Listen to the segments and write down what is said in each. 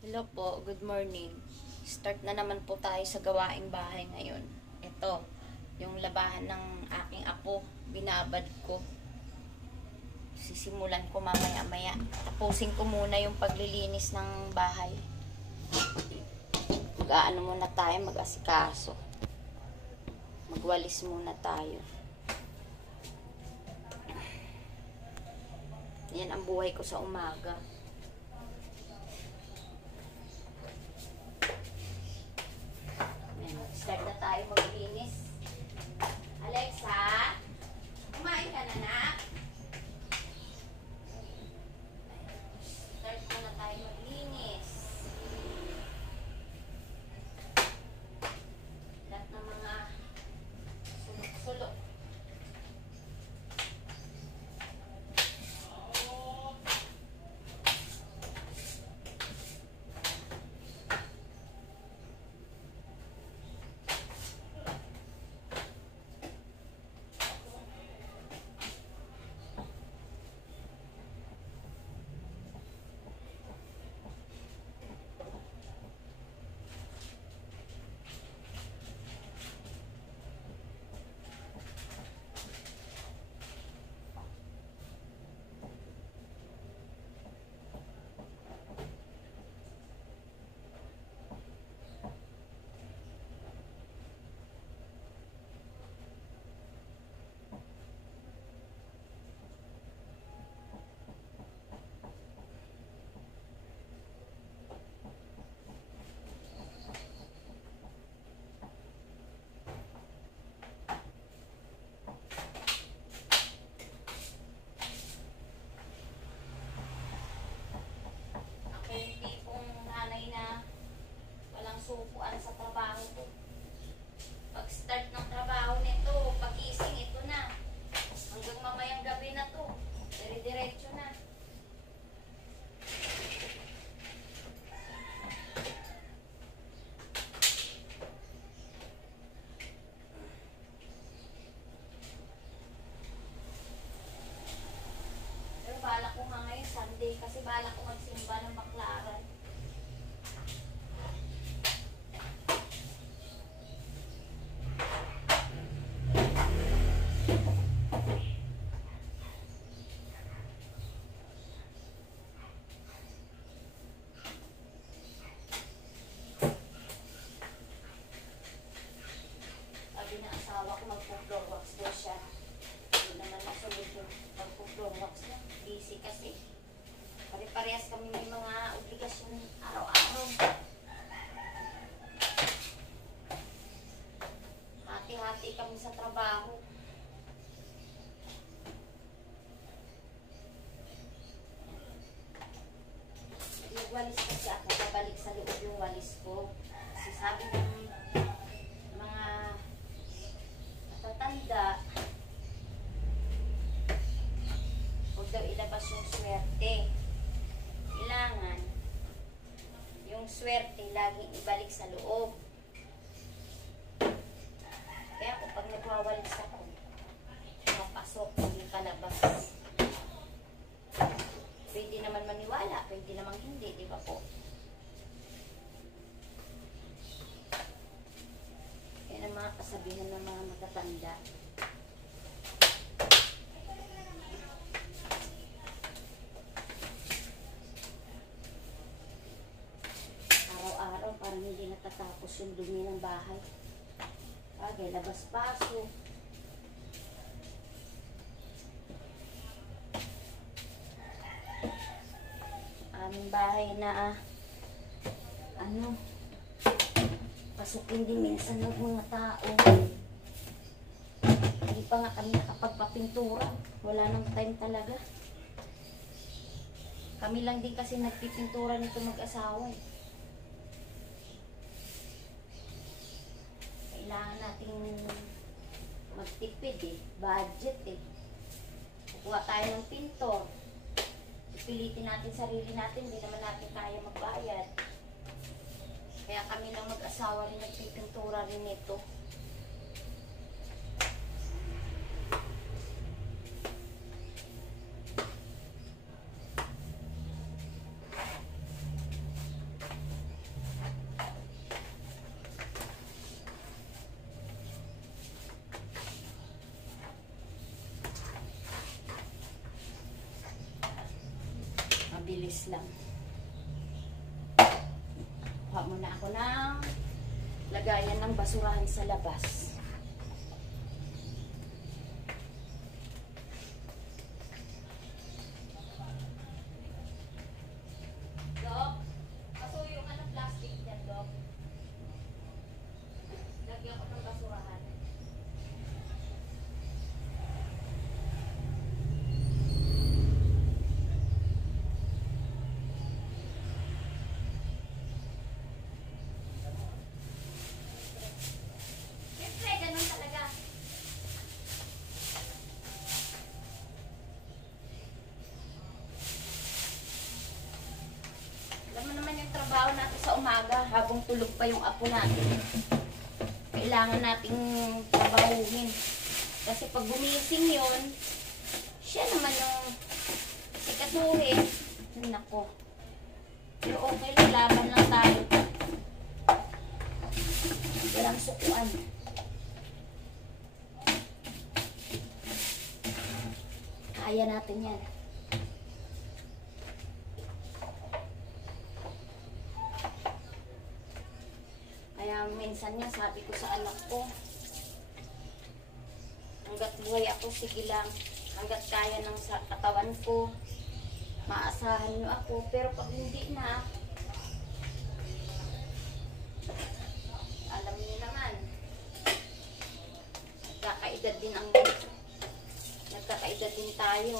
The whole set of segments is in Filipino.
Hello po, good morning. Start na naman po tayo sa gawaing bahay ngayon. Ito, yung labahan ng aking apo, binabad ko. Sisimulan ko mamaya-maya. Tapusin ko muna yung paglilinis ng bahay. Mag-aano muna tayo, mag-asikaso. Magwalis muna tayo. Yan ang buhay ko sa umaga. Start na tayo maglinis. Alexa, kumain ka na, nak? Start na tayo maglinis. Lahat ng mga sulok-sulok. Sukuan sa trabaho ko. Pag-start ng trabaho nito, pag-gising, ito na. Hanggang mamayang gabi na to. Dire-diretso na. Pero balak ko nga ngayon, Sunday, kasi balak ko magsimba ng baklaran. Sabi na asawa ko mag-floor wax daw siya. Hindi naman nasunod yung mag-floor wax niya. Busy kasi. Pare-parehas kami may mga obligasyon araw-araw. Hati-hati kami sa trabaho. Nagwalis kasi ako. Babalik sa loob yung walis ko. Kasi sabi ng mga matatanda, huwag daw ilabas yung swerte. Kailangan yung swerte laging ibalik sa loob. Kaya kung pag nagwawalis ako, mapasok, hindi palabas. Pwede naman maniwala, pwede naman hindi, di ba po? Yan ang mga kasabihan ng mga matatanda. Araw-araw parang hindi natatapos yung dumi ng bahay. Bagay, labas-paso. Aming bahay na pasukin din minsan ng mga tao. Hindi pa nga kami nakapagpapintura. Wala nang time talaga. Kami lang din kasi nagpipintura nito mag-asawa eh. Kailangan nating magtipid eh. Budget eh. Kukuha tayo ng pintor. Pilitin natin sarili natin. Hindi naman natin kaya magbayad. Kaya kami lang mag-asawa rin nagpipintura rin ito. mabilis lang. Kuha muna ako ng lagayan ng basurahan sa labas. Dok, pasuyo ka ng plastic dyan, Dok. Lagyan ko ng basurahan. Siyempre, ganun talaga. Alam mo naman yung trabaho natin sa umaga habang tulog pa yung apo natin. Kailangan nating trabahuhin. Kasi pag gumising yun, siya naman yung sikatuhin. Nako. Pero okay lang, laban lang tayo. Walang sukuan. Kaya natin yan. Kaya minsan nga sabi ko sa anak ko, hanggat buhay ako, sige lang. Hanggat kaya ng katawan ko, maasahan nyo ako. Pero pag hindi na, alam niyo naman, nagkakaedad din tayo.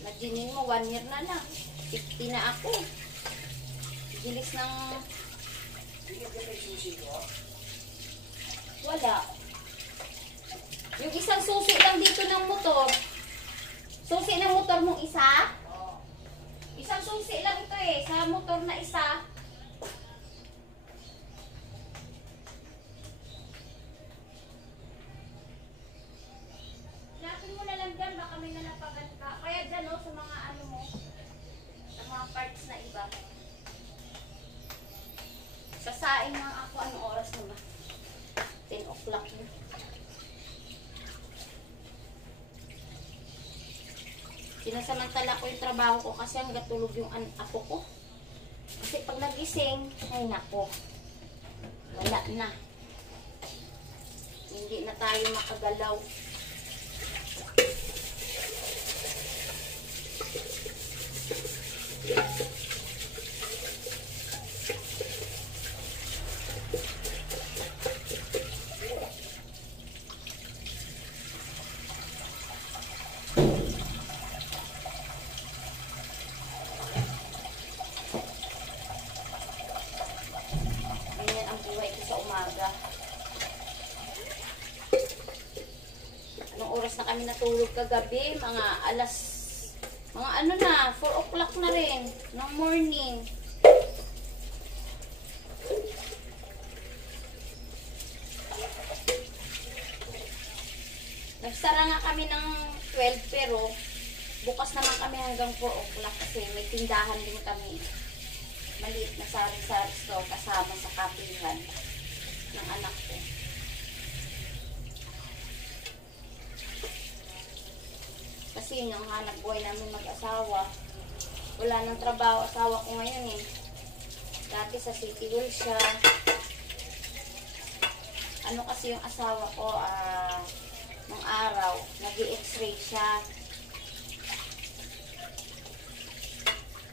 Imaginin mo, 1 year na lang. 50 na ako. Bilis ng... Wala. Yung isang susi lang dito ng motor. Susi ng motor mong isa? Isang susi lang ito eh. Sa motor na isa. Lapin mo na lang dyan. Baka may nalapagan ka. Kaya dyan o, sa mga ano mo. Sa mga parts na iba. Sasain lang ako. Anong oras na ba? 10 o'clock na. Sinasamantala ko yung trabaho ko kasi hanggang tulog yung apo ko. Kasi pag nagising, ay nako, wala na. Hindi na tayo makagalaw. Anong oras na kami natulog kagabi? Mga ano na, 4 o'clock na rin ng morning. Nagsara nga kami ng 12 pero bukas naman kami hanggang 4 o'clock kasi may tindahan din kami. Maliit na sari-sari store kasama sa kapihan ng anak ko. Kasi yun ang hanap buhay namin mag-asawa. Wala nang trabaho asawa ko ngayon eh. Dati sa City Hall siya. Ano kasi yung asawa ko, nung araw, nag-i-x-ray siya.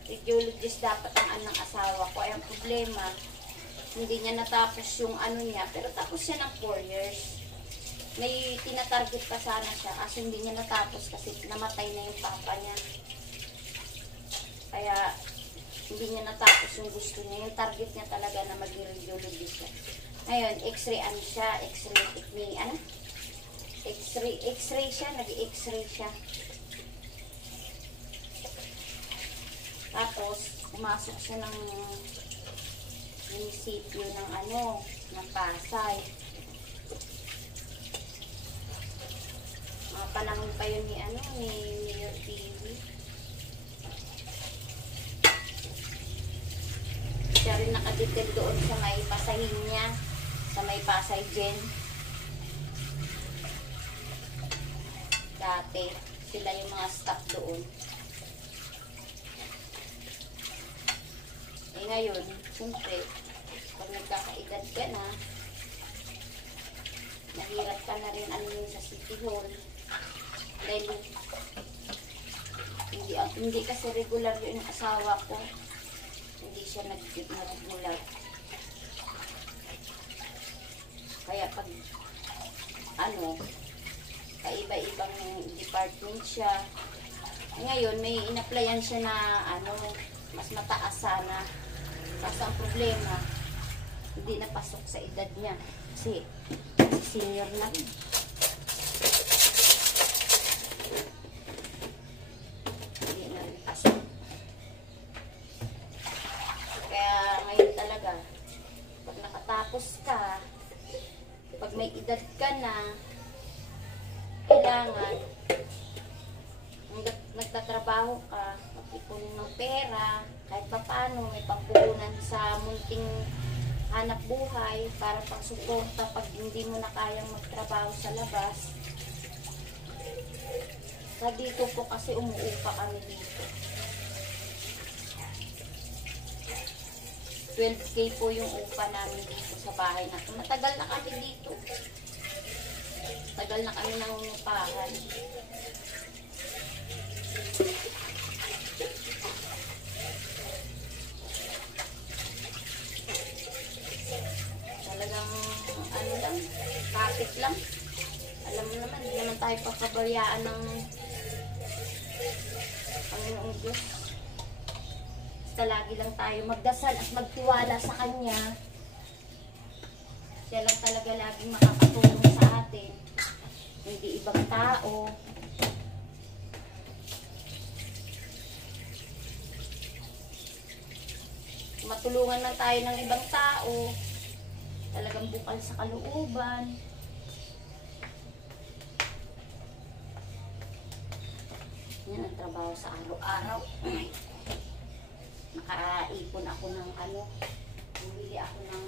Radiologist dapat ang anang asawa ko. Ay ang problema, hindi niya natapos yung ano niya, pero tapos siya ng 4 years. May tinatarget pa sana siya, kasi hindi niya natapos kasi namatay na yung papa niya. Kaya, hindi niya natapos yung gusto niya. Yung target niya talaga na maging radiologist siya. Ngayon, x-ray ano siya, x-ray technique, ano? X-ray siya, nag-x-ray siya. Tapos, pumasok siya ng munisipyo ng ano, ng Pasay. Mga panahon pa yun ni ano, ni Mayor TV. Siya rin nakadetail doon sa may pasahin niya, sa may Pasay Gen. Dati, sila yung mga staff doon. ngayon, siyempre, pag nagkakaedad ka na, nahirap ka na rin ano yun sa City Hall. Dahil hindi kasi regular yung asawa ko. Hindi siya nag-regular. Kaya pag ano, kaiba-ibang department siya. Ngayon, may in-applyan siya na ano, mas mataas sana. Kaso ang problema, hindi napasok sa edad niya. Kasi senior na rin. Hindi na rin pasok. Kaya ngayon talaga, pag nakatapos ka, pag may edad ka na, kailangan nagtatrabaho ka, mag-ipon ng pera, kahit pa paano may pangpuhunan sa munting hanap buhay para pang-suporta pag hindi mo na kayang magtrabaho sa labas. Sa dito po kasi umuupa kami dito. 12K po yung upa namin dito sa bahay na. Matagal na kami dito. Tagal na kami nangungupahan. Talagang ano lang, kapit lang. Alam mo naman, hindi naman tayo pagkabayaan ng Panginoong Diyos. Basta lagi lang tayo magdasal at magtiwala sa Kanya. Siya lang talaga laging makakatulong sa atin. Hindi ibang tao. Matulungan lang tayo ng ibang tao. Talagang bukal sa kalooban. Yan ang trabaho sa araw-araw. Nakaipon ako ng ano. Bumili ako ng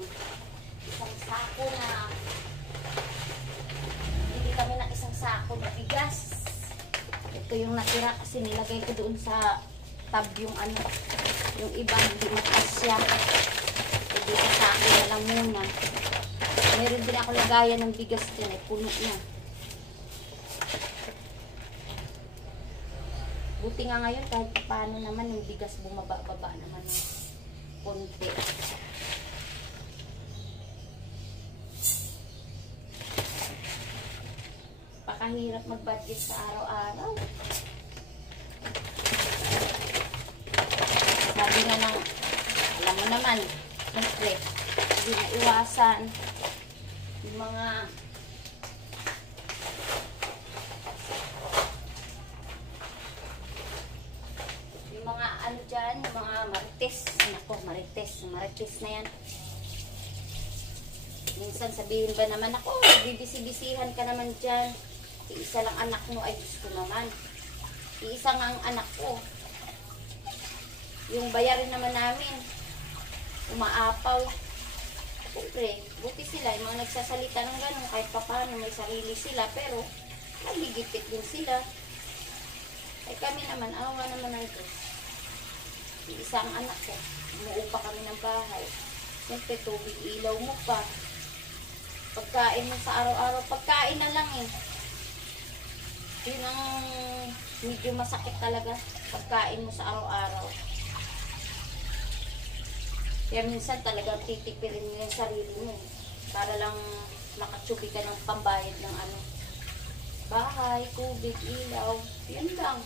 isang sako na kami ng isang sako na bigas. Ito yung natira kasi nilagay ko doon sa tab yung ano, yung iba hindi makasya. Hindi sa sako na lang muna. Meron din ako lagayan ng bigas din, eh, puno na. Buti nga ngayon kahit paano naman yung bigas bumaba-baba naman ng konti. Pakahirap mag-budget sa araw-araw. Sabi nga ng, alam mo naman, siyempre, hindi na iwasan yung mga ano dyan, yung mga marites. Nako, marites na yan. Minsan sabihin ba naman ako, bibisi-bisihan ka naman dyan. Iisa lang anak mo, ay gusto naman. Iisa nga ang anak ko. Yung bayarin naman namin, umaapaw. Siyempre, buti sila, yung mga nagsasalita ng gano'n, kahit pa paano may sarili sila, pero nagigipit din sila. Ay kami naman, awa naman ng Diyos. Isang anak ko, umuupa kami ng bahay. Siyempre, tubig, ilaw mo pa. Pagkain mo sa araw-araw, pagkain na lang eh. Yun ang medyo masakit talaga, pagkain mo sa araw-araw. Kaya minsan talagang titipirin mo yung sarili mo eh. Para lang makatsubi ka ng pambayad ng ano. Bahay, tubig, ilaw, yun lang.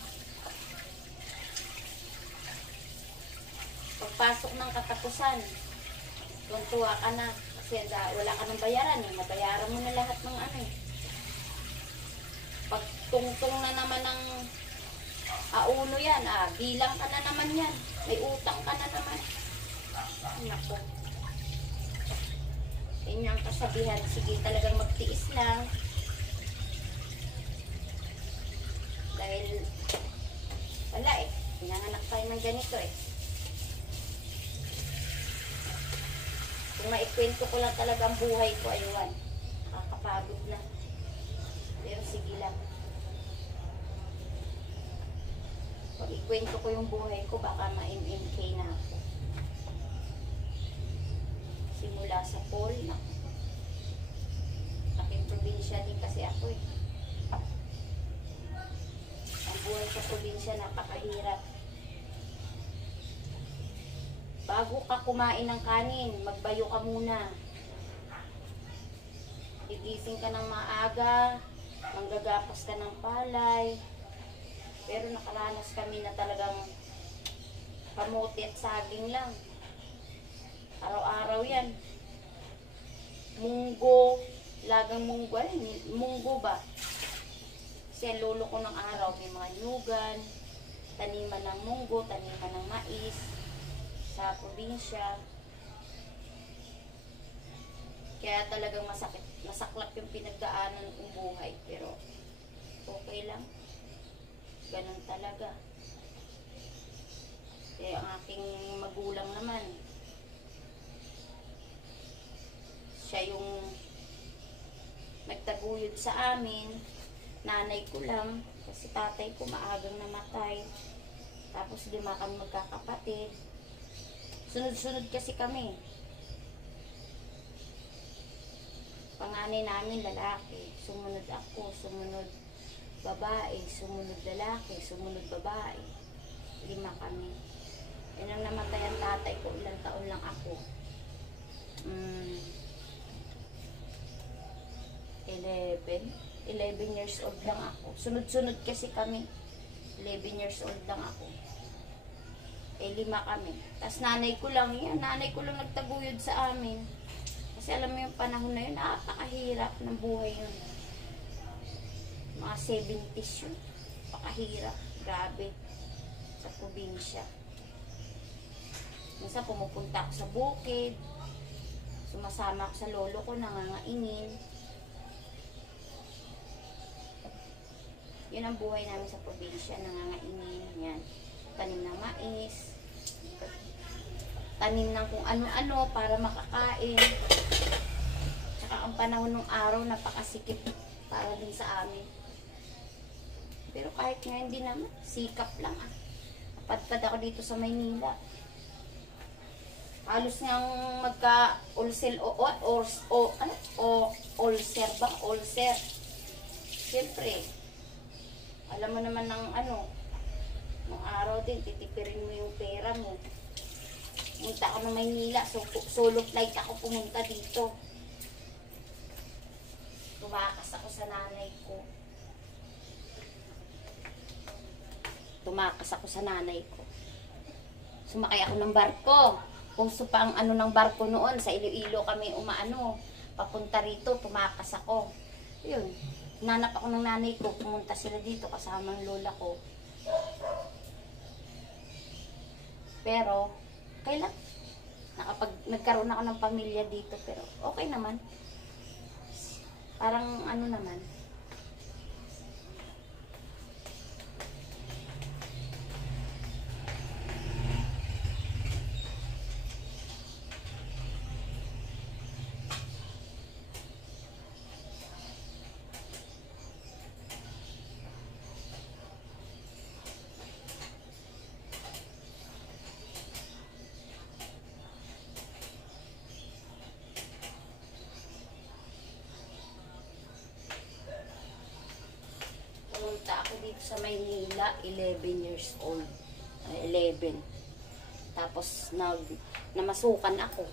Pagpasok ng katapusan, tuwa ka na. Kasi wala ka ng bayaran eh. Nabayaran mo na lahat ng ano eh. Pag tungtong na naman ng auno yan, bilang ka na naman yan. May utang ka na naman. Nako. Yun yung kasabihan. Sige, talagang magtiis lang. Dahil wala eh. Pinanganak tayo ng ganito eh. Kung maikwento ko lang talaga ang buhay ko, ayun. Nakakapagod na. Pero sige lang. Pag ikwento ko yung buhay ko, baka ma-MMK na ako. probinsya, napakahirap. Bago ka kumain ng kanin, magbayo ka muna. Gigising ka ng maaga, manggagapas ka ng palay. Pero nakaranas kami na talagang kamote at saging lang. Araw-araw yan. Munggo, lagang munggo. Munggo ba? Kasi lolo ko ng araw, may mga nyugan, taniman ng munggo, taniman ng mais, sa probinsya. Kaya talagang masaklap yung pinagdaanan ng buhay. Pero okay lang. Ganun talaga. Eh, ang aking magulang naman, siya yung nagtaguyod sa amin. Nanay ko lang, kasi tatay ko maagang namatay. Tapos 5 kami magkakapatid. Sunod-sunod kasi kami. Panganay namin lalaki, sumunod ako, sumunod babae, sumunod lalaki, sumunod babae. 5 kami. Yun ang namatay ang tatay ko, ilang taon lang ako. 11 years old lang ako. Sunod-sunod kasi kami. 11 years old lang ako. 5 kami. Tapos nanay ko lang nagtaguyod sa amin. Kasi alam mo yung panahon na yun, napakahirap ng buhay yun. Mga 70s yun. Napakahirap. Grabe. Sa probinsya. Minsan pumupunta ako sa bukid. Sumasama ako sa lolo ko, nangangainin. Yun ang buhay namin sa probinsya, nangangainin. Yan. Tanim ng mais. Tanim ng kung ano-ano para makakain. Tsaka ang panahon ng araw, napakasikip para din sa amin. Pero kahit ngayon din naman, sikap lang. Napadpad ako dito sa Maynila. Halos ngang magka-ulcer ulcer ba? Ulcer. Siyempre, alam mo naman ng ng araw din, titipirin mo yung pera mo. Pumunta ako ng Maynila, solo flight ako pumunta dito. Tumakas ako sa nanay ko. Sumakay ako ng barko. Puso pa ang ng barko noon. Sa Iloilo kami papunta rito, tumakas ako. Yun. Nanap ako ng nanay ko. Pumunta sila dito kasama ng lola ko. Pero, okay lang. Nagkaroon ako ng pamilya dito. Pero, okay naman. Parang naman. Pumunta ako dito sa Maynila, 11 years old. 11. Tapos, namasukan ako.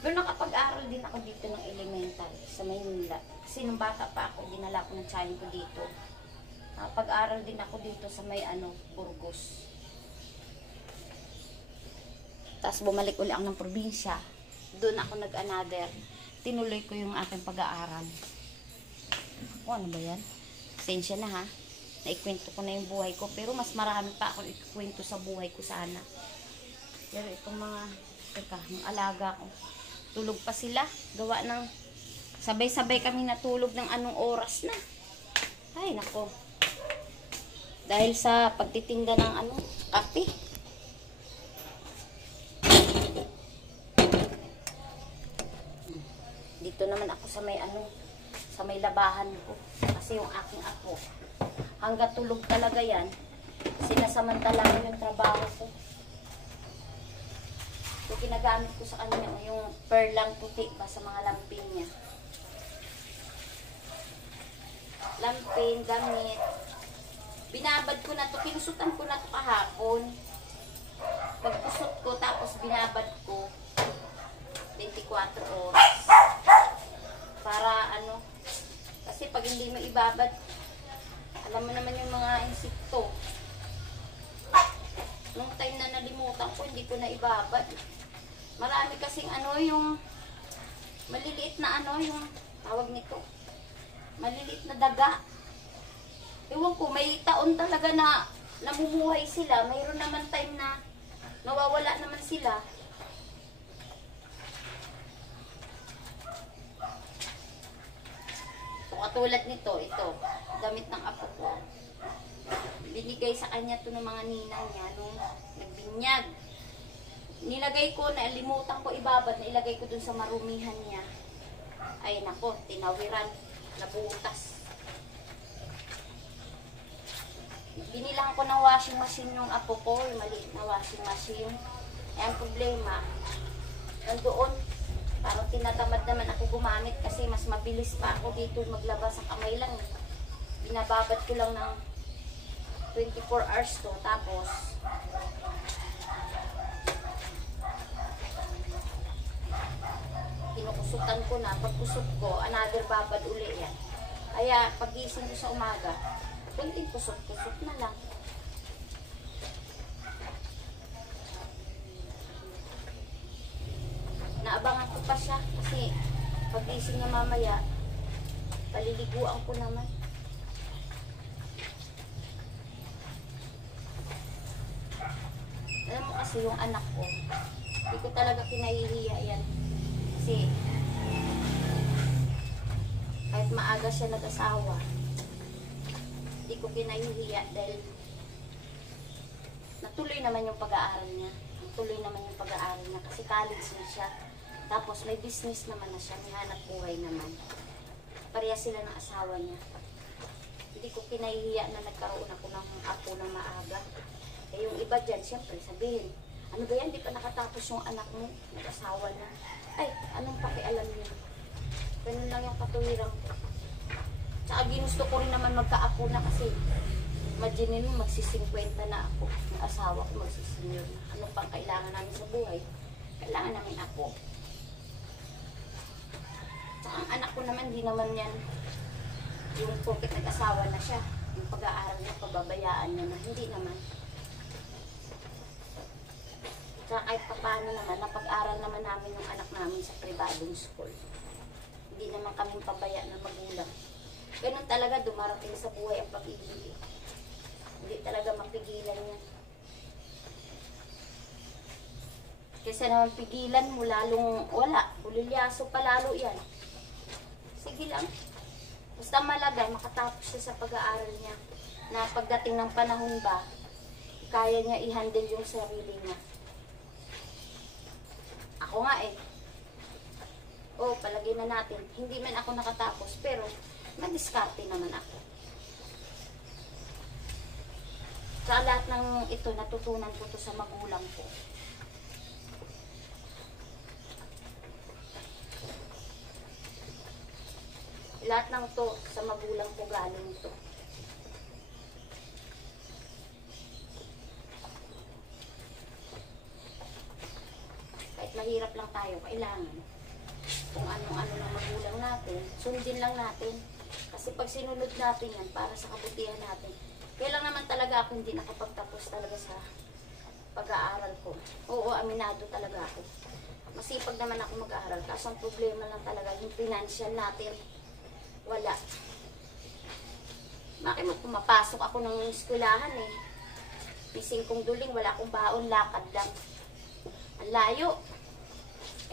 Pero nakapag-aral din ako dito ng elemental sa Maynila. Kasi nung bata pa ako, dinala ko ng tiyahin ko dito. Nakapag-aral din ako dito sa may Burgos. Tapos bumalik uli ako ng probinsya. Doon ako nag-another. Tinuloy ko yung aking pag-aaral. Ano ba yan? Pasensya na ha. Naikwento ko na yung buhay ko. Pero mas marami pa ako ikwento sa buhay ko sana. Pero itong mga alaga ko. Tulog pa sila. Gawa ng sabay-sabay kami natulog ng anong oras na. Ay, nako. Dahil sa pagtitinda ng kape. Dito naman ako sa may sa may labahan ko. Kasi yung aking apo, hanggat tulog talaga yan, sinasamantala ko yung trabaho ko. So, ginagamit ko sa kanya yung perlang puti ba sa mga lampin niya. lampin, damit. Binabad ko na to, kinusutan ko na to kahapon. Pagkusot ko, tapos binabad ko 24 oras. Para ano, kasi pag hindi mo ibabad, alam mo naman yung mga insekto. Nung time na nalimutan ko, hindi ko na ibabad. Marami kasing ano, yung maliliit na ano, yung tawag nito, maliliit na daga. Ewan ko, may taon talaga na namumuhay sila. Mayroon naman time na nawawala naman sila. So, katulad nito, ito, damit ng apo ko. Binigay sa kanya to ng mga ninang niya nung nagbinyag. Nilagay ko, nalimutan ko ibabad, na ilagay ko dun sa marumihan niya. Ay nako, tinawiran, nabutas. Binilang ko ng washing machine yung apo ko, yung maliit na washing machine. Eh, ang problema, nandoon, parang tinatamad naman ako gumamit kasi mas mabilis pa ako dito maglabas sa kamay lang. Binababad ko lang ng 24 hours to, tapos kinukusutan ko na. Pagkusot ko, another babad uli yan. Kaya pagising ko sa umaga, kunting kusot-kusot na lang. Naabangan ko pa siya kasi pagising niya mamaya, paliliguan ko naman. Alam mo kasi yung anak ko, hindi ko talaga kinahihiya yan. Kasi kahit maaga siya nag-asawa, hindi ko kinahihiya dahil natuloy naman yung pag-aaral niya. Natuloy naman yung pag-aaral niya kasi college na siya. Tapos may business naman na siya, may hanap buhay naman. Pareha sila ng asawa niya. Hindi ko kinahihiya na nagkaroon ako ng apo na maaga. Eh yung iba dyan, siyempre sabihin, ano ba yan, di pa nakatapos yung anak mo, nag-asawa na. Ay, anong pakialam niya? Ganun lang yung katuwiran ko. Tsaka ginusto ko rin naman magka-apo na kasi imagine mo, magsi-50 na ako. Yung asawa ko magsi-senior na. Ano pang kailangan namin sa buhay? Kailangan namin apo. Tsaka ang anak ko naman, di naman yan yung porket nag-asawa na siya. Yung pag-aaral niya, pababayaan niya na. Hindi naman. Tsaka kahit paano naman, napag-aral naman namin yung anak namin sa privadong school. Hindi naman kami pabaya na magulang. Ganun talaga, dumarating sa buhay ang pag-ibig. Hindi talaga mapigilan yan. Kasi naman pigilan mo, lalong wala. Ulilyaso pa lalo yan. Sige lang. Basta malagay, makatapos siya sa pag-aaral niya. Na pagdating ng panahon ba, kaya niya i-handle yung sarili niya. Ako nga eh. O, palagay na natin. Hindi man ako nakatapos, pero madiskarte naman ako. Sa lahat ng ito, natutunan ko to sa magulang ko. Lahat ng to, sa magulang ko galing to. Kahit mahirap lang tayo, kailangan kung ano-ano ng magulang natin, sundin lang natin. Kasi pag sinunod natin yan, para sa kabutihan natin. Kaya lang naman talaga ako hindi nakapagtapos talaga sa pag-aaral ko. Oo, aminado talaga ako. Masipag naman ako mag-aaral. Kaso ang problema lang talaga, yung financial natin, wala. Bakit mo pumapasok ako ng eskwelahan eh. Pising kong duling, wala akong baon, lakad lang. Ang layo.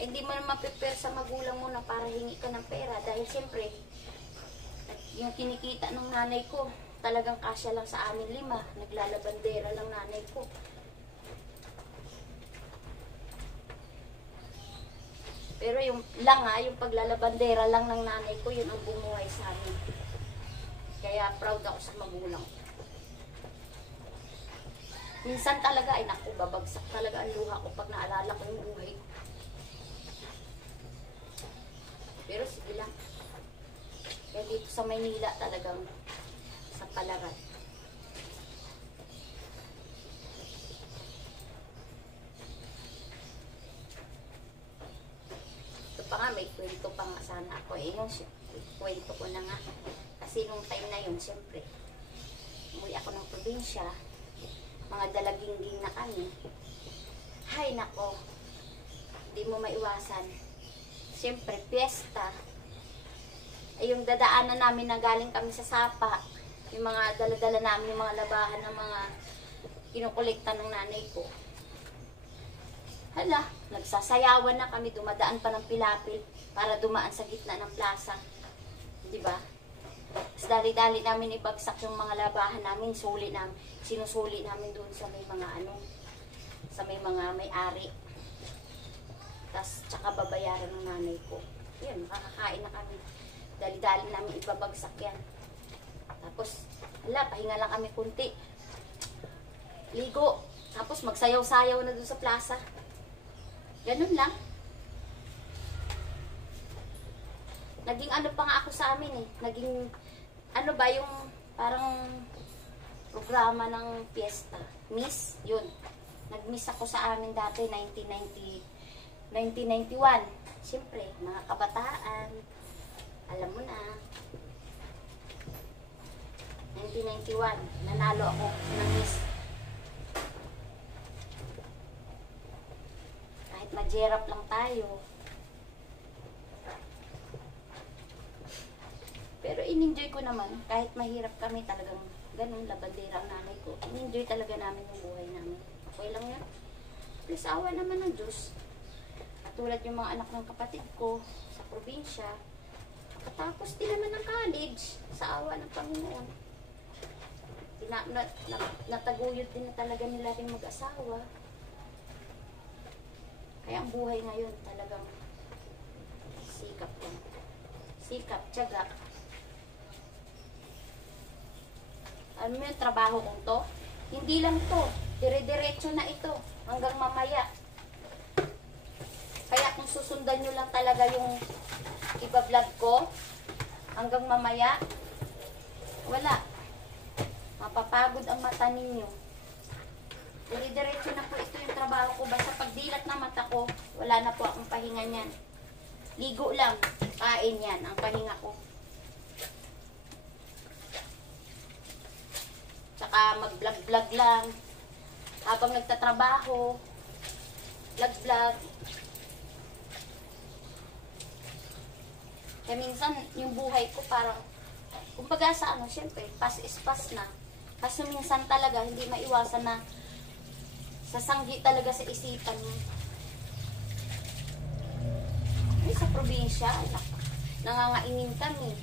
Eh, hindi mo naman prepare sa magulang mo na para hingi ka ng pera. Dahil siyempre, yung kinikita ng nanay ko, talagang kasya lang sa amin 5. Naglalabandera lang nanay ko. Pero yung lang yung paglalabandera lang ng nanay ko, yun ang bumuhay sa amin. Kaya proud ako sa magulang. Minsan talaga, ay naku, babagsak talaga ang luha ko pag naalala ko yung buhay ko. Pero sige lang. Kaya dito sa Maynila talagang ng palaran. Ito pa nga, may kwento pa nga sana ako. Yung kwento ko na nga. Kasi nung time na yun, siyempre, umuwi ako ng probinsya. Mga dalagingging na kami. Hay nako, hindi mo maiwasan. Siyempre, piyesta. Ay yung dadaanan namin na galing kami sa Sapa. Yung mga daladala namin, yung mga labahan ng mga kinukolekta ng nanay ko. Hala, nagsasayawan na kami, dumadaan pa ng pilapil para dumaan sa gitna ng plaza. Diba? Tapos dali-dali namin ibagsak yung mga labahan namin, sinusuli namin doon sa may mga sa may mga may-ari. Tapos tsaka babayaran ng nanay ko. Yan, makakakain na kami. Dali-dali namin ibabagsak yan. Tapos, pahinga lang kami kunti. Ligo. Tapos magsayaw-sayaw na doon sa plaza. Ganun lang. Naging pa nga ako sa amin eh. Naging, yung parang programa ng piyesta. Miss, yun. Nag-miss ako sa amin dati, 1991. Siyempre, mga kabataan. Alam mo na. 1991, nanalo ako ng Miss. Kahit mag-jerap lang tayo. Pero in-enjoy ko naman, kahit mahirap kami talagang ganun, labandera ang nanay ko. In-enjoy talaga namin yung buhay namin. Okay lang yan. Plus awa naman ng Diyos. Katulad yung mga anak ng kapatid ko sa probinsya. Tapos din naman ng college sa awa ng Panginoon. Nataguyod din na talaga nila rin mag-asawa. Kaya ang buhay ngayon talagang sikap lang. Sikap, tiyaga. Ano mo yung trabaho kong to? Hindi lang to. Dire-diretso na ito. Hanggang mamaya. Kaya kung susundan nyo lang talaga yung iba-vlog ko, hanggang mamaya, wala. Mapapagod ang mata ninyo. Dire-diretso na po ito yung trabaho ko. Basta pagdilat na mata ko, wala na po akong pahinga niyan. Ligo lang. Kain yan ang pahinga ko. Tsaka mag-vlog-vlog lang. Habang nagtatrabaho, vlog-vlog. Kaya minsan, yung buhay ko parang, kumbaga sa syempre, pass is pass na. Kasi minsan talaga, hindi maiwasan na sasanggi talaga sa isipan mo. Ay, sa probinsya, nangangainin kami.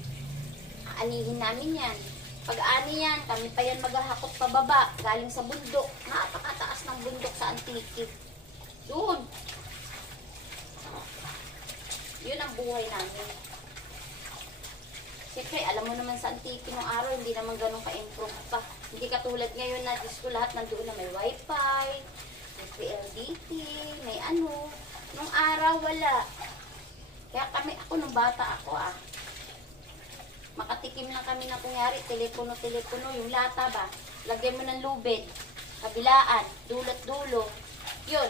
Aanihin namin yan. Pag-ani yan, kami pa yan maghahakot pababa, galing sa bundok. Napakataas ng bundok sa Antique. Doon. Yun ang buhay namin. Siyempre, alam mo naman sa Antique nung araw, hindi naman ganun ka-improve pa. Hindi katulad ngayon na, Diyos ko, lahat nandoon na may wifi, may PLDT, may ano. Nung araw, wala. Kaya ako nung bata ako makatikim lang kami na kunyari, telepono, yung lata ba, lagyan mo ng lubid, kabilaan, dulot-dulo, yun.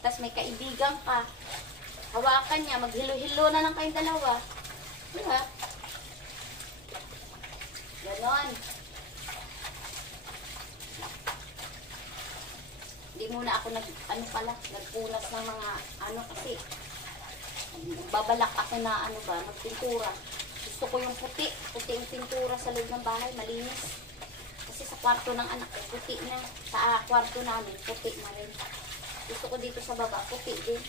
Tapos may kaibigan ka, hawakan niya, maghilo-hilo na lang kayong dalawa. Diba? Ganon. Hindi muna ako nagpunas ng mga kasi, babalak ako na magpintura. Gusto ko yung puti yung pintura sa loob ng bahay, malinis. Kasi sa kwarto ng anak ko, puti na. Sa kwarto namin, puti na rin. Gusto ko dito sa baba, puti din.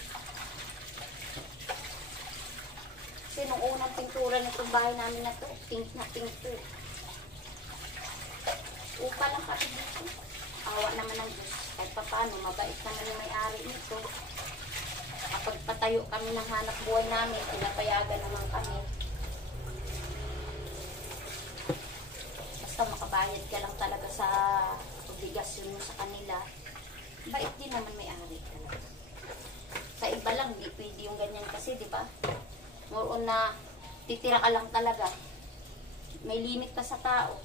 Kasi nung unang pintura nitong bahay namin na to, pink na pink to. Upa lang kami dito. Awa naman ng Diyos. Kahit pa paano, mabait naman yung may-ari nito. Kapag patayo kami ng hanap buhay namin, pinapayagan naman kami. Makabayad ka lang talaga sa obligasyon mo sa kanila. Bait din naman may-ari talaga. Sa iba lang, hindi pwede yung ganyan kasi, di ba? More on na titira ka lang talaga. May limit ka sa tao.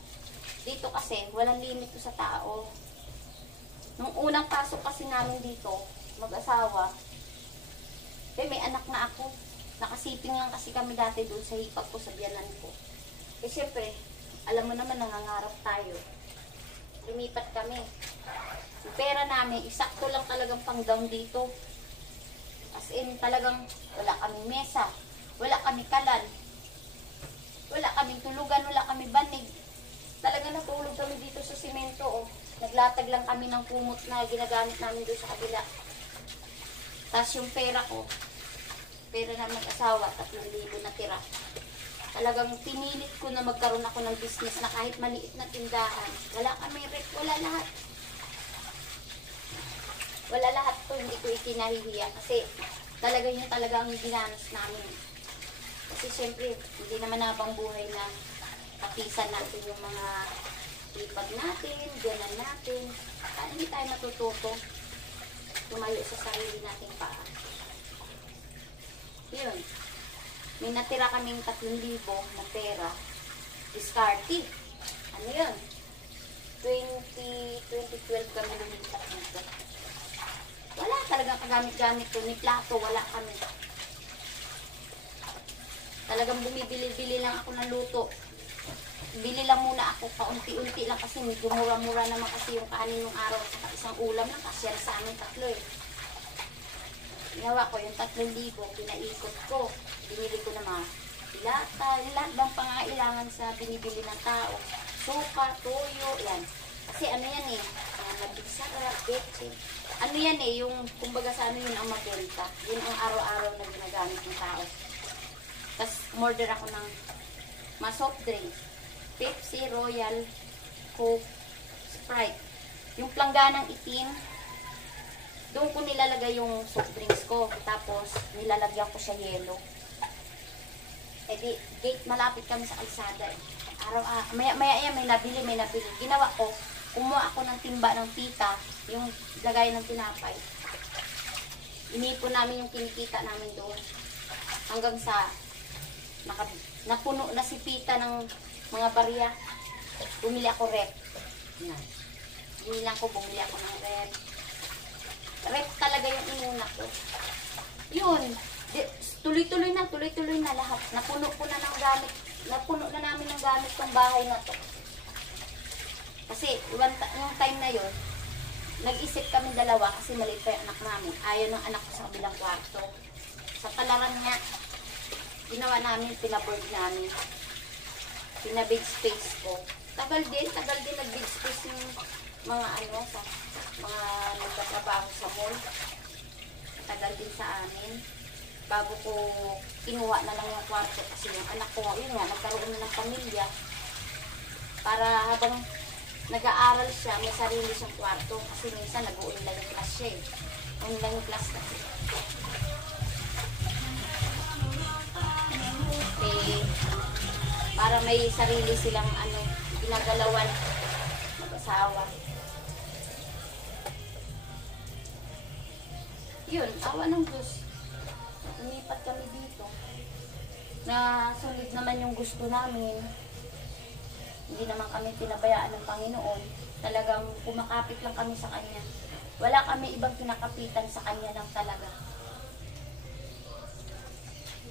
Dito kasi, walang limit to sa tao. Nung unang pasok kasi namin dito, mag-asawa, may anak na ako. Nakasiping lang kasi kami dati doon sa hipag ko, sa biyanan ko. Siyempre, alam mo naman, nangangarap tayo. Lumipat kami. Yung pera namin, isakto lang talagang pang down dito. As in, talagang wala kaming mesa, wala kaming kalan, wala kaming tulugan, wala kaming banig. Talagang natulog kami dito sa simento, oh. Naglatag lang kami ng kumot na ginagamit namin doon sa kabila. Tapos yung pera ko, pera na mag-asawa, 3,000 na tira. Talagang pinilit ko na magkaroon ako ng business na kahit maliit na tindahan. Wala kami rep, wala lahat. Wala lahat to, hindi ko ikinahihiya. Kasi talaga yun talaga ang dinanas namin. Kasi syempre, hindi naman habang buhay na kapisan natin yung mga ipag natin, ganan natin. Hindi tayo matututo tumayo sa sarili nating paa. Yun. May natira kaming 3,000 na pera. Discarded. Ano yun? 2012 kami lumipat dito. Wala talagang kagamit-gamit ko. Ni plato, wala kami. Talagang bumibili-bili lang ako ng luto. Bili lang muna ako, paunti-unti lang kasi medyo mura-mura naman kasi yung kanin ng araw at saka isang ulam lang kasi yan sa amin 3 eh. Ginawa ko yung 3,000, pinaikot ko. Binili ko na mga pilata, lahat bang pangailangan sa binibili ng tao. Suka, toyo, yan. Kasi ano yan eh, nabisarap, betche. Ano yan eh, yung kumbaga sa ano yun ang mabenta. Yun ang araw-araw na ginagamit ng tao. Tapos, order ako ng mga soft drinks. Pepsi, Royal, Coke, Sprite. Yung plangganang itim, doon ko nilalagay yung soft drinks ko. Tapos, nilalagyan ko siya yelo. Gate, malapit kami sa kalsada eh. Maya yan, may nabili. Ginawa ko, kumuha ako ng timba ng pita, yung lagay ng tinapay. Inipon namin yung kinikita namin doon. Hanggang sa, napuno na si pita ng mga barya. Bumili ako rep. Bumili ako ng rep. Rep talaga yung inuna ko. Yun. Tuloy-tuloy na lahat. Napuno na namin ng gamit tong bahay na to. Kasi, yung time na yun, nag-isip kami dalawa kasi maliit pa yung anak namin. Ayaw ng anak ko sa kabilang kwarto. Sa palaran niya, ginawa namin, pinaboard namin. Pinabig space ko. Tagal din nag-big space yung mga sa mga nagtatrabaho sa mall. Tagal din sa amin. Bago ko kinuha na lang yung kwarto kasi yung anak ko, yun nga, nagkaroon na ng pamilya. Para habang nag-aaral siya, may sarili siyang kwarto. Kasi minsan nag-online class siya eh. Online class kasi. Para may sarili silang ginagalawan mag-asawa. Yun, awa ng Diyos. Lumipat kami dito. Na sulit naman yung gusto namin. Hindi naman kami pinabayaan ng Panginoon. Talagang kumakapit lang kami sa Kanya. Wala kami ibang kinakapitan sa Kanya lang talaga.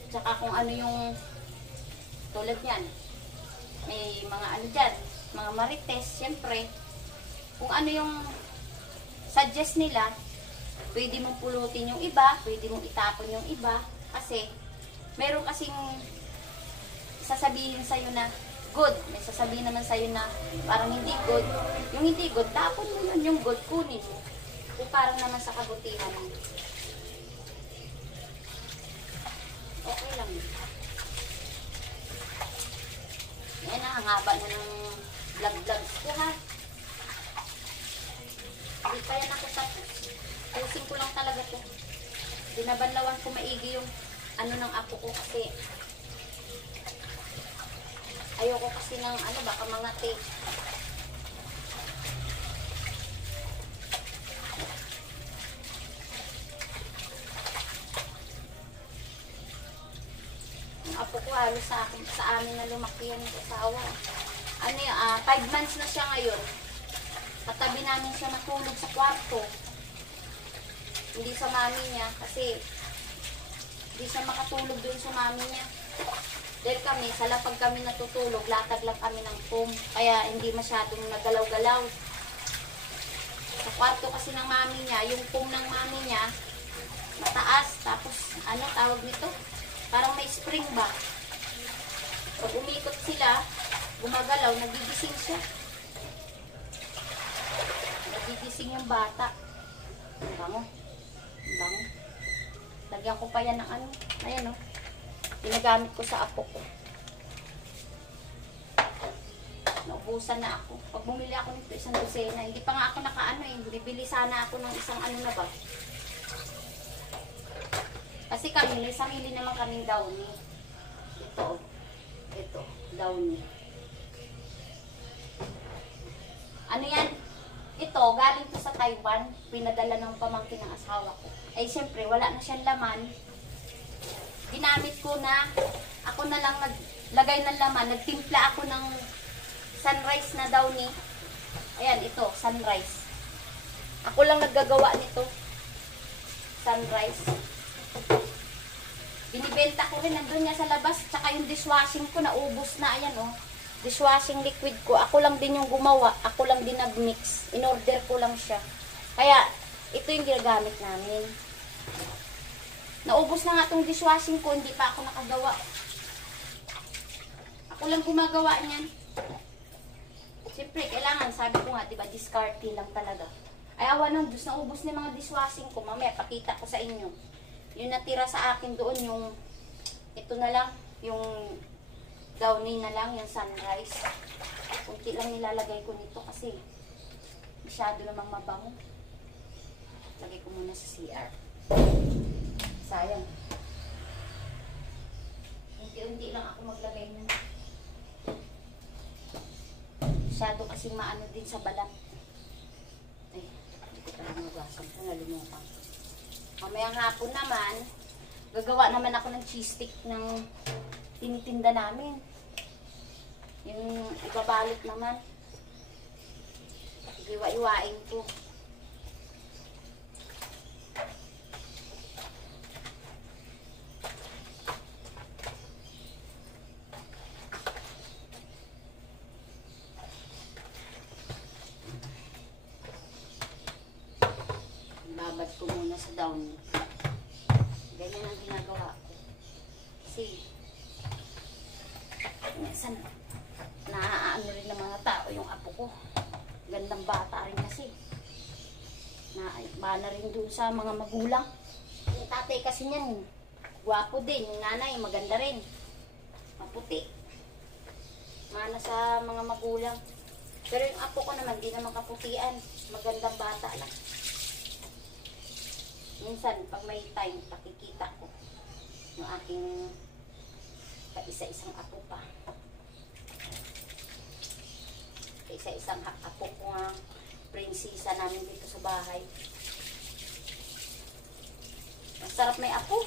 Tsaka kung ano yung tulad yan, may mga dyan, mga marites, syempre, kung ano yung suggest nila, pwede mong pulutin yung iba, pwede mong itapon yung iba, kasi, meron kasing sasabihin sa'yo na good, may sasabihin naman sa'yo na parang hindi good, yung hindi good, tapon mo yun, yung good, kunin mo, kung parang naman sa kabutihan mo. Okay lang yun. Yan na, ang haba na ng vlog-vlogs ko ha. Hindi pa yan ako tapos. Pusin ko lang talaga to. Dinabanlawan ko maigi yung ng apo ko kasi ayoko kasi ng baka mangati. Yung apo ko halos sa amin na lumaki yan ng asawa. ano yun, 5 months na siya ngayon. Katabi namin siya matulog sa kwarto. Hindi sa mami niya kasi hindi siya makatulog doon sa mami niya. Dahil kami, sa lapag kami natutulog, latag lang kami ng foam. Kaya hindi masyadong nagalaw-galaw. Sa kwarto kasi ng mami niya, yung foam ng mami niya, mataas. Tapos, ano tawag nito? Parang may spring ba? Pag umikot sila, gumagalaw, nagigising siya. Nagigising yung bata. Ang bango. Ang bango. Lagyan ko pa yan ng ano. Ayan o. Ginagamit ko sa apo ko. Naubusan na ako. Pag bumili ako nito, isang dosena. Hindi pa nga ako nakaano eh. Bibili sana ako ng isang ano na ba. Kasi kami, sarili naman kaming downy. Ito. Ito. Downy. Ano yan? Ito, galing to sa Taiwan. Pinadala ng pamangkin ng asawa ko. Ay, siyempre, wala na siyang laman. Ginamit ko na, ako na lang naglagay ng laman. Nagtimpla ako ng sunrise na downy. Ayan, ito, sunrise. Ako lang naggagawa nito. Sunrise. Binibenta ko rin, nandun niya sa labas. Tsaka yung dishwashing ko, naubos na. Ayan, oh. Dishwashing liquid ko. Ako lang din yung gumawa. Ako lang din nag-mix. In-order ko lang siya. Kaya, ito yung ginagamit namin. Naubos na nga itong dishwashing ko. Hindi pa ako nakagawa. Ako lang gumagawa niyan. Siyempre, kailangan. Sabi ko nga, diba, discarding lang talaga. Ay, awa ng Diyos. Naubos na yung mga dishwashing ko. Mamaya, pakita ko sa inyo. Yung natira sa akin doon, yung ito na lang. Yung downy na lang, yung sunrise. Kunti lang nilalagay ko nito kasi masyado namang mabango. Lagay ko muna sa CR. Sayang. Unti-unti lang ako maglagay na. Masyado kasi maano din sa balat. Ay, hindi ko talagang magasan ko. Nalumukan. Mamayang hapon naman, gagawa naman ako ng cheese stick ng tinitinda namin. Yung ibabalot naman. Iwa-iwain ko. Babad ko muna sa downy. Ganyan ang ginagawa ko. Kasi minsan naaano rin ng mga tao yung apo ko. Gandang bata rin kasi. Naibana rin dun sa mga magulang. Yung tatay kasi niyan, gwapo din. Yung nanay, maganda rin. Maputi. Mana sa mga magulang. Pero yung apo ko naman, di naman kaputian. Magandang bata lang. Minsan, pag may time, pakikita ko yung aking isa-isang apo pa. Isa-isang apo ko nga prinsesa namin dito sa bahay. Masarap may apo.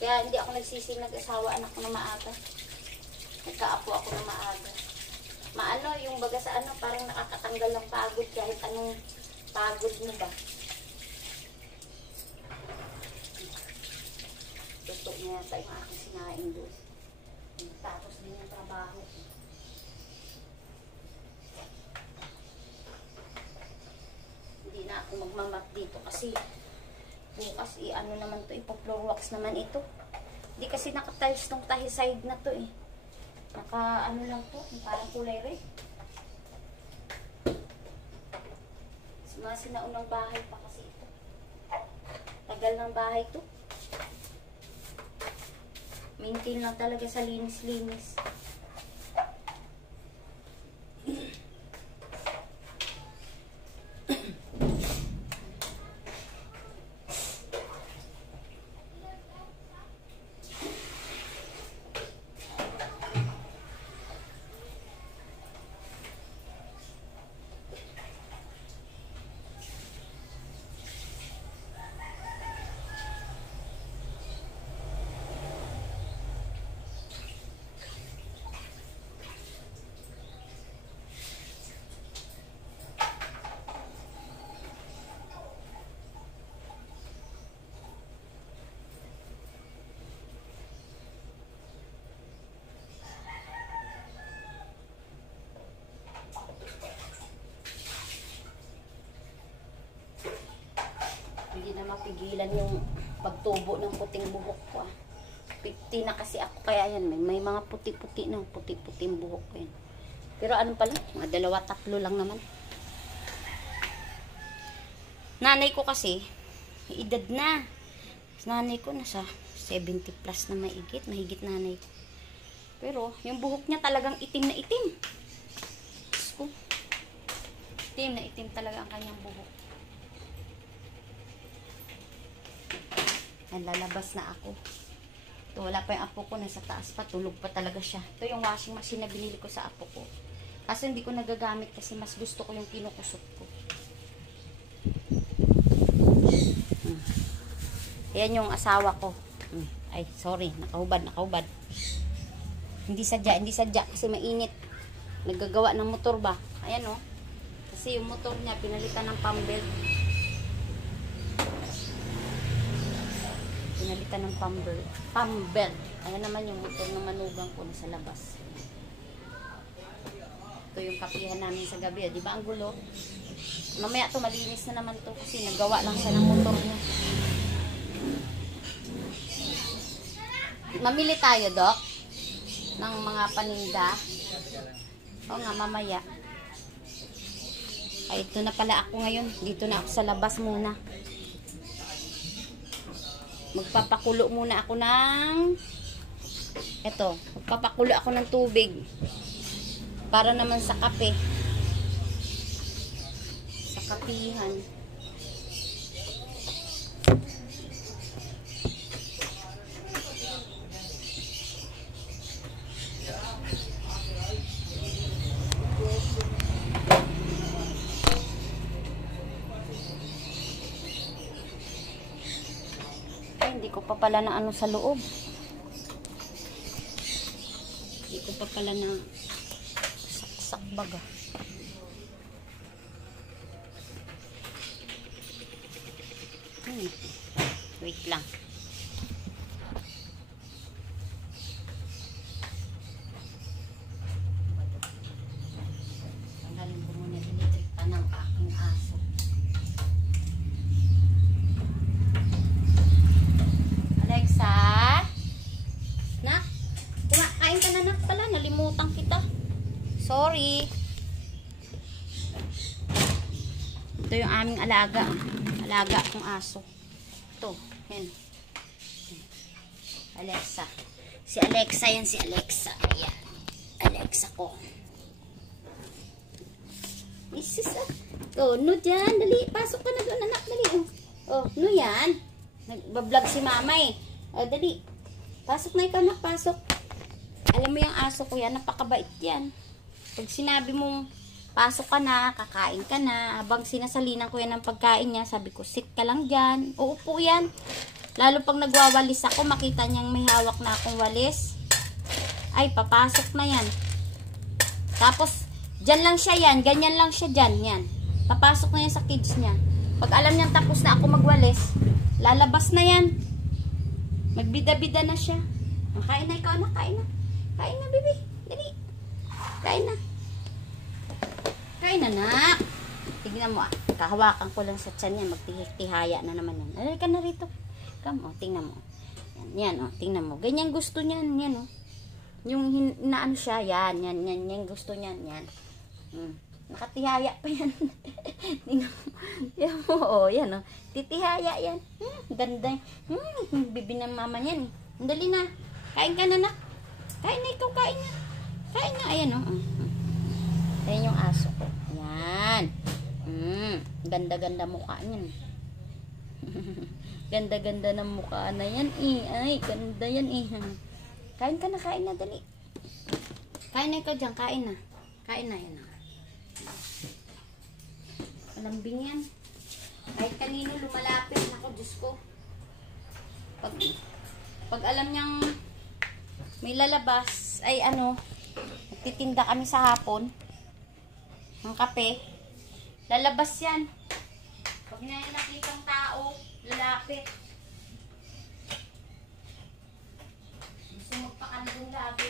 Kaya hindi ako nagsisi nag-asawa, anak ko na maaga. Nagka-apo ako na maaga. Maano, yung baga sa ano, parang nakakatanggal ng pagod kahit anong pagod mo ba. Tutok niya yata yung aking sinain doon. Tapos din yung trabaho. Hindi na ako magmamap dito kasi bukas i-ano naman to, ipo-floor wax naman ito. Hindi kasi naka-tiles tong tahi side na to eh. Naka-ano lang to, parang kulay red. Mga sinaunang bahay pa kasi ito. Tagal ng bahay to. Maintain lang talaga sa linis-linis. Hindi na mapigilan yung pagtubo ng puting buhok ko. 50 na kasi ako, kaya yan, may mga puti-puti na, puti-puting buhok ko yan. Pero ano pala, mga 2-3 lang naman. Nanay ko kasi, may edad na. Nanay ko nasa 70 plus na mahigit nanay ko. Pero, yung buhok niya talagang itim na itim. So, itim na itim talaga ang kanyang buhok. Lalabas na ako. Ito, wala pa yung apo ko. Nasa taas pa. Tulog pa talaga siya. Ito yung washing machine na binili ko sa apo ko. Kasi hindi ko nagagamit kasi mas gusto ko yung kinukusot ko. Ayan yung asawa ko. Ay, sorry. Nakahubad. Hindi sadya. Kasi mainit. Naggagawa ng motor ba? Ayan o. Kasi yung motor niya, pinalitan ng pambelt. Pinalitan ng pambelt. Ayan naman yung motor na manugang ko sa labas. Ito yung kapihan namin sa gabi. Di ba ang gulo? Mamaya to malinis na naman to kasi nagawa lang siya ng motor niya. Mamili tayo, Dok, ng mga paninda. Oo nga, mamaya. Ay, ito na pala ako ngayon. Dito na ako sa labas muna. Magpapakulo muna ako ng magpapakulo ako ng tubig para naman sa kape, sa kapihan. Hindi ko pa pala na ano sa loob. Hindi ko pa pala na saksak baga. Wait lang. Tanggalin ko muna electric pan ng aking aso. Alexa? Nak? Kumakain ka na, nak, pala. Nalimutan kita. Sorry. Ito yung aming alaga. Alaga akong aso. Ito. Yan. Alexa. Si Alexa yan, si Alexa. Ayan. Alexa ko. Isis ah. Oh, no dyan. Dali. Pasok ka na doon, anak. Dali. Oh, no yan. Nagbablog si mama eh. O, dali. Pasok na ikaw, nakpasok. Alam mo yung aso ko yan, napakabait yan. Pag sinabi mong pasok ka na, kakain ka na, habang sinasalinan ko yan ng pagkain niya, sabi ko, sit ka lang dyan. Uupo yan. Lalo pag nagwawalis ako, makita niyang may hawak na akong walis. Ay, papasok na yan. Tapos, dyan lang siya yan. Ganyan lang siya dyan. Yan. Papasok na yan sa kids niya. Pag alam niyang tapos na ako magwalis, lalabas na yan. Magbida-bida na siya. Kain na ikaw, anak. Kain na. Kain na, baby. Dali. Kain na. Kain na, anak. Tignan mo, ah. Kahawakan ko lang sa tiyan yan. Magtihaya na naman yan. Alay ka na rito. Come, oh. Tingnan mo. Yan, oh. Tingnan mo. Ganyan gusto niyan. Yan, oh. Yung inaano siya. Yan. Yan gusto niyan. Yan. Nakatihaya pa yan. Tingnan mo. Yan mo, oh. Yan, oh. Titihaya yan. Ganda. Bibi ng mama niyan. Dali na. Kain ka na, nak. Kain na ikaw. Kain na. Kain na. Ayan, oh. Ayan yung aso ko. Yan. Ganda-ganda mukha niyan. Ganda-ganda ng mukha na yan, eh. Ay, ganda yan, eh. Kain ka na, kain na. Dali. Kain na ikaw dyan. Kain na. Kain na, yan. Malambing yan. Kahit kanino lumalapit. Ako, Diyos ko. Pag alam niyang may lalabas, ay ano, nagtitinda kami sa hapon ng kape, lalabas yan. Pag nakikitang tao, lalapit. Gusto magpakandong lagi.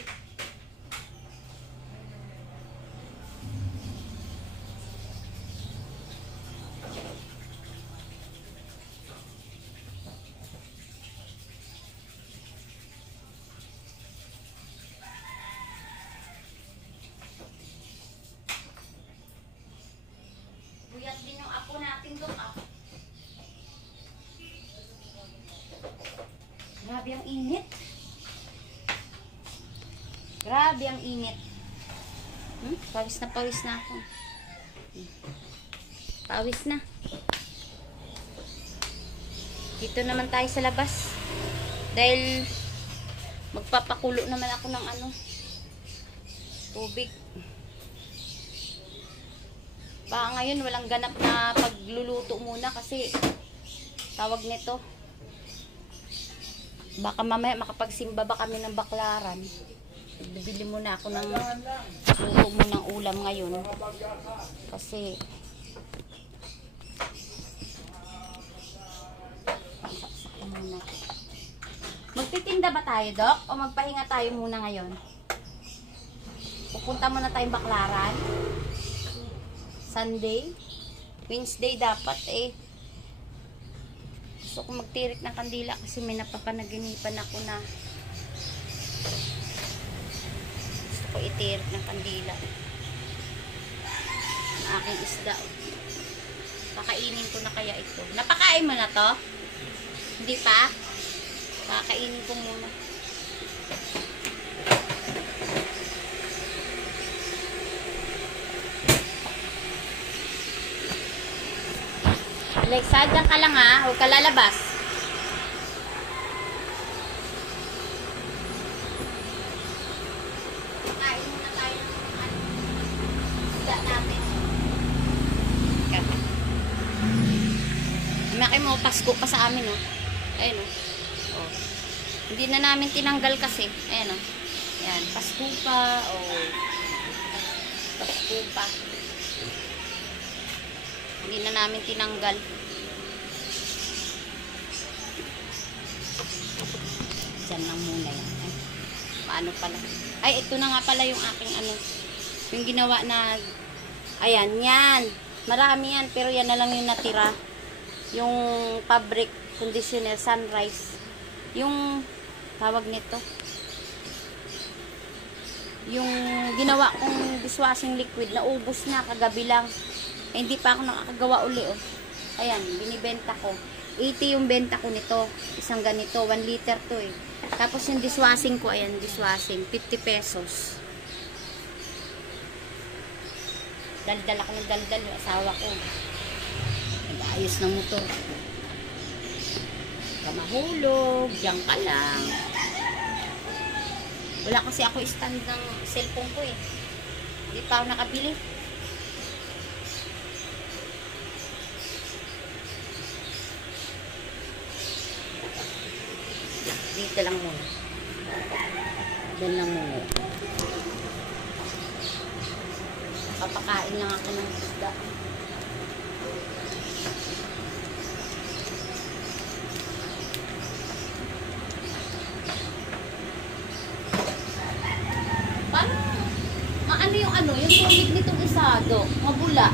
Grabe ang init. Grabe ang init. Pawis na ako. Pawis na. Dito naman tayo sa labas. Dahil magpapakulo naman ako ng tubig. Baka ngayon walang ganap na pagluluto muna kasi tawag nito. Baka mamaya makapagsimba ba kami ng baklaran. Bibili muna ako ng luto mo ng ulam ngayon. Kasi muna. Magtitinda ba tayo, Dok? O magpahinga tayo muna ngayon? Pupunta muna tayong baklaran. Sunday. Wednesday dapat Gusto ko magtirik ng kandila kasi may napapanaginipan ako na gusto ko itirik ng kandila ng aking isda. Pakainin ko na kaya ito. Napakain mo na to? Hindi pa? Pakainin ko muna. Alexa, dyan ka lang ha. Huwag ka lalabas. Kain muna tayo ng isda natin. Maki mo, Pasko pa sa amin, oh. Ayun, oh. Oh. Hindi na namin tinanggal kasi. Ayun, oh. Ayan, Pasko pa, oh. Pasko pa. Hindi na namin tinanggal. Diyan lang muna yan. Ay, paano pala? Ay, ito na nga pala yung aking yung ginawa na, ayan, yan. Marami yan, pero yan na lang yung natira. Yung fabric conditioner Sunrise. Yung tawag nito. Yung ginawa kong dishwashing liquid, naubos na kagabi lang. Hindi pa ako nakakagawa uli, oh. Ayan, binibenta ko. 80 yung benta ko nito. Isang ganito, 1 liter to eh. Tapos yung dishwashing ko, ayan, dishwashing, 50 pesos. Daldal ako ng daldal yung asawa ko. Nag-aayos ng motor. Kamahulog, diyan ka lang. Wala kasi ako stand ng cellphone ko eh. Hindi pa ako nakabili. Dito lang muna. Doon lang muna. Papakain lang ako ng isda. Parang maano yung tubig nitong isado. Mabula.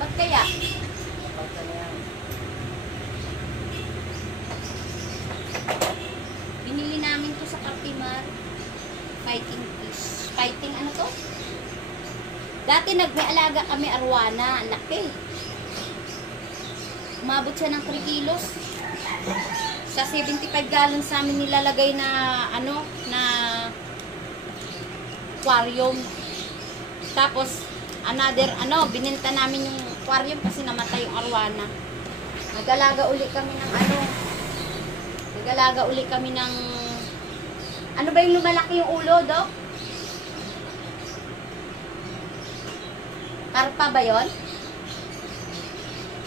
Ba't kaya? Binili namin to sa Kapimar. Fighting fish. Fighting ano to? Dati may alaga kami arwana. Ang laki. Umabot siya ng 3 kilos. Sa 75 gallons sa amin nilalagay na na aquarium. Tapos another bininta namin yung aquarium kasi namatay yung arwana. Nag-alaga uli kami ng Nag-alaga uli kami ng ano ba yung lumalaki yung ulo, Dok? Karpa ba yun?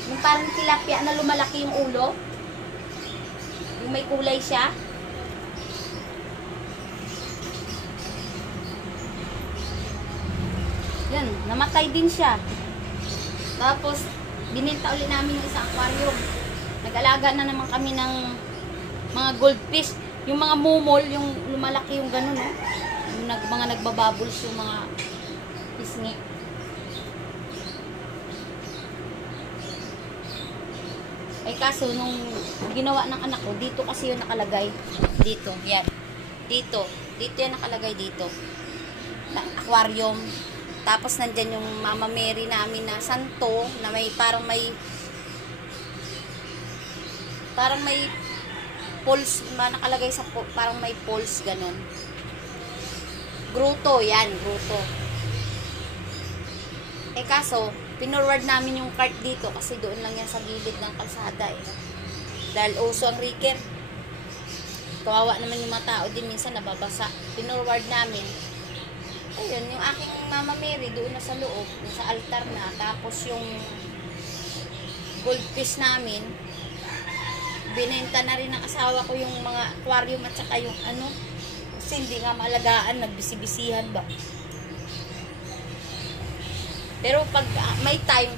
Yung parang tilapia na lumalaki yung ulo? Yung may kulay siya? Yan, namatay din siya. Tapos, bininta ulit namin yung isang aquarium. Nag-alaga na naman kami ng mga goldfish. Yung mga mumol, yung lumalaki yung gano'n, no? Yung mga nagbabubbles yung mga pisngi. Ay kaso, nung ginawa ng anak ko, dito kasi yung nakalagay. Dito, yan. Dito yan nakalagay dito. Na aquarium. Tapos nandyan yung Mama Mary namin na santo, na may parang may pulse, nakalagay sa, parang may pulse, ganun. Grotto, yan, grotto. Eh kaso, pinorward namin yung cart dito kasi doon lang yan sa gilid ng kalsada eh. Dahil uso ang Riker. Kawawa naman yung mga tao din, minsan nababasa. Pinorward namin. Ayun, yung aking Mama Mary doon na sa loob, sa altar na. Tapos yung gold piece namin, binenta na rin ng asawa ko yung mga aquarium at saka yung ano. Kasi hindi nga maalagaan, nagbisi-bisihan ba. Pero pag may time,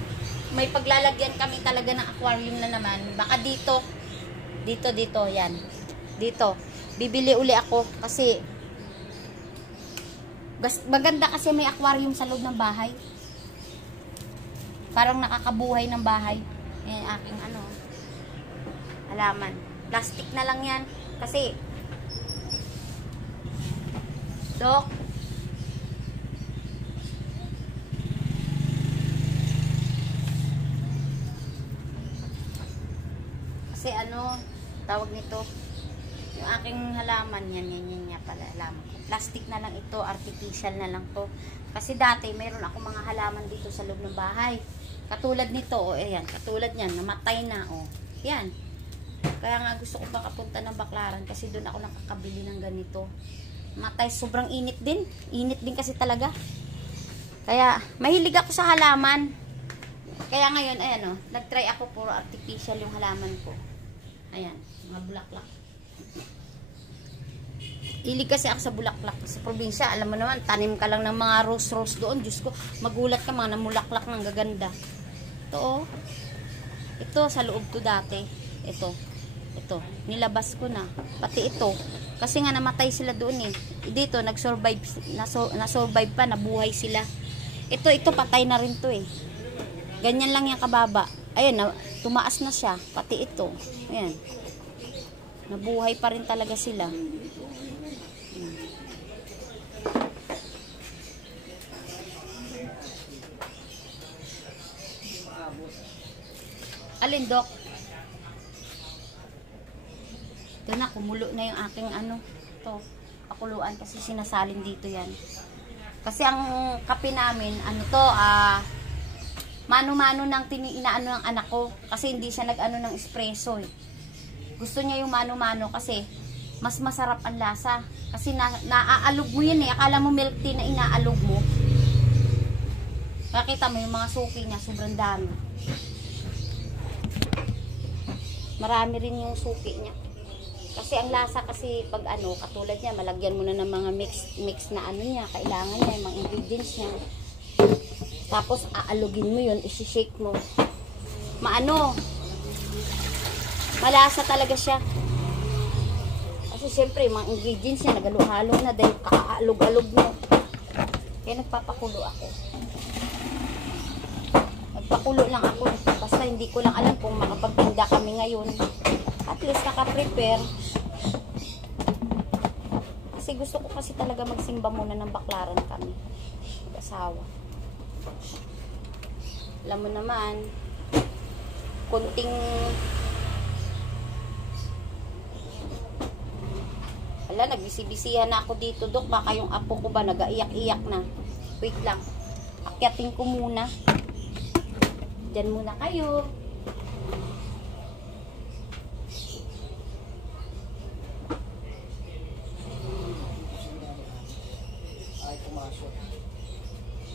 may paglalagyan kami talaga ng aquarium na naman. Baka dito, yan. Dito. Bibili uli ako kasi maganda kasi may aquarium sa loob ng bahay. Parang nakakabuhay ng bahay. Yan aking ano, halaman. Plastic na lang yan. Kasi, Dok, kasi ano, tawag nito, yung aking halaman, yan nga pala, halaman ko. Plastic na lang ito, artificial na lang to. Kasi dati, mayroon ako mga halaman dito sa loob ng bahay. Katulad nito, o ayan, katulad yan, namatay na, o. Yan. Kaya nga gusto ko makapunta ng Baclaran kasi doon ako nakakabili ng ganito. Matay, sobrang init din. Init din kasi talaga. Kaya, mahilig ako sa halaman. Kaya ngayon, ayan o, nag-try ako puro artificial yung halaman ko. Ayan, mga bulaklak. Hilig kasi ako sa bulaklak. Sa probinsya, alam mo naman, tanim ka lang ng mga rose-rose doon. Diyos ko, magulat ka mga namulaklak ng gaganda. Ito o. Ito, sa loob to dati. Ito. Nilabas ko na. Pati ito. Kasi nga namatay sila doon eh. Dito, nag-survive, na-survive pa, nabuhay sila. Ito, patay na rin to eh. Ganyan lang yung kababa. Ayan, tumaas na siya. Pati ito. Ayan. Nabuhay pa rin talaga sila. Alin, Dok? Ito na, kumulo na yung aking ano. Ito, pakuluan kasi sinasalin dito yan. Kasi ang kape namin, ano to, mano-mano nang inaano ng anak ko. Kasi hindi siya nag-ano ng espresso eh. Gusto niya yung mano-mano kasi mas masarap ang lasa. Kasi naaalog mo yun eh. Akala mo milk tea na inaalog mo. Nakita mo yung mga suki niya, sobrang dami. Marami rin yung suki niya. Kasi ang lasa kasi pag ano, katulad niya, malagyan mo na ng mga mix na ano niya, kailangan niya, yung mga ingredients niya. Tapos aalugin mo yun, isi-shake mo. Maano, malasa talaga siya. Kasi syempre, yung mga ingredients niya, nagalo-halo na dahil kakaalog-alog mo. Kaya nagpapakulo ako. Nagpakulo lang ako. Basta hindi ko lang alam kung makapagtinda kami ngayon. At least naka-prepare. Kasi gusto ko kasi talaga magsimba muna ng Baclaran kami. Mag-asawa. Alam mo naman, kunting nagbisi-bisihan na ako dito, Dok. Baka yung apo ko ba nag-aiyak-iyak na. Wait lang. Akyatin ko muna. Diyan muna kayo. Ay, pumasok.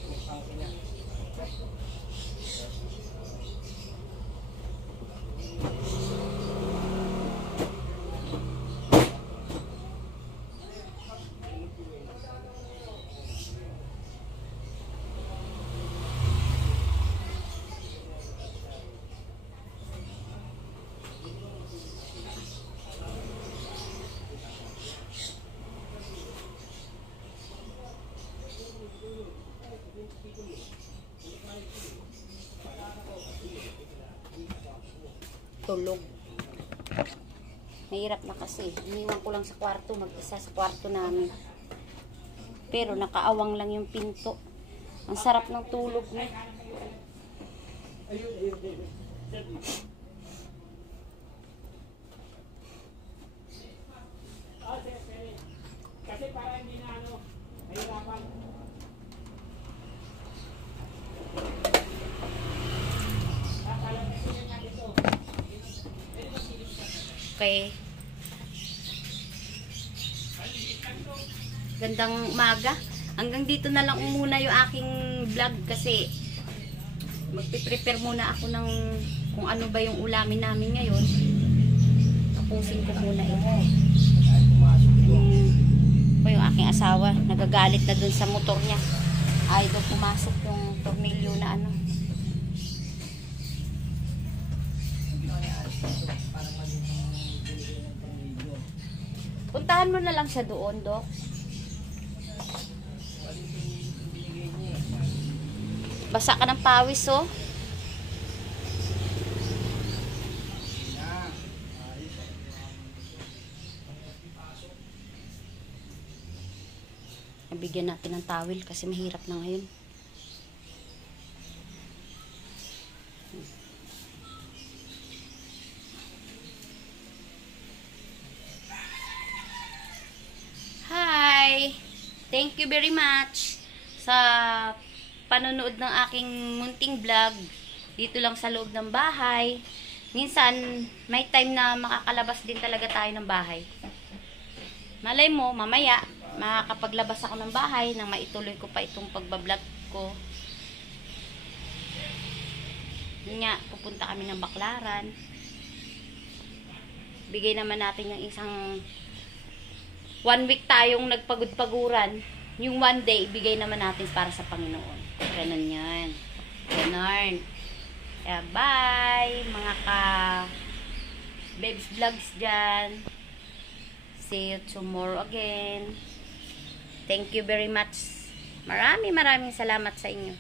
Mukhang ina. Tulog. Mahirap na kasi. Iniwan ko lang sa kwarto. Mag-isa sa kwarto namin. Pero nakaawang lang yung pinto. Ang sarap ng tulog niya. Okay. Gandang umaga. Hanggang dito na lang muna yung aking vlog kasi magpiprepare muna ako ng kung ano ba yung ulamin namin ngayon. Tapusin ko muna ito. Yung aking asawa, nagagalit na dun sa motor niya. Ay, doon pumasok yung tornilyo na ano. Puntahan mo na lang siya doon, Dok. Basa ka ng pawis, oh. Nabigyan natin ng towel kasi mahirap na ngayon. Hi! Thank you very much sa panonood ng aking munting vlog dito lang sa loob ng bahay. Minsan, may time na makakalabas din talaga tayo ng bahay. Malay mo, mamaya, makakapaglabas ako ng bahay nang maituloy ko pa itong pagbablog ko. Yun nga, pupunta kami ng Baclaran. Bigay naman natin yung isang 1 week tayong nagpagod-paguran. Yung 1 day, ibigay naman natin para sa Panginoon. Ganon yan. Ganon. Kaya bye, mga ka-babes vlogs dyan. See you tomorrow again. Thank you very much. Maraming salamat sa inyo.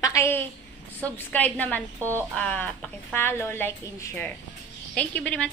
Paki-subscribe naman po, paki-follow, like, and share. Thank you very much.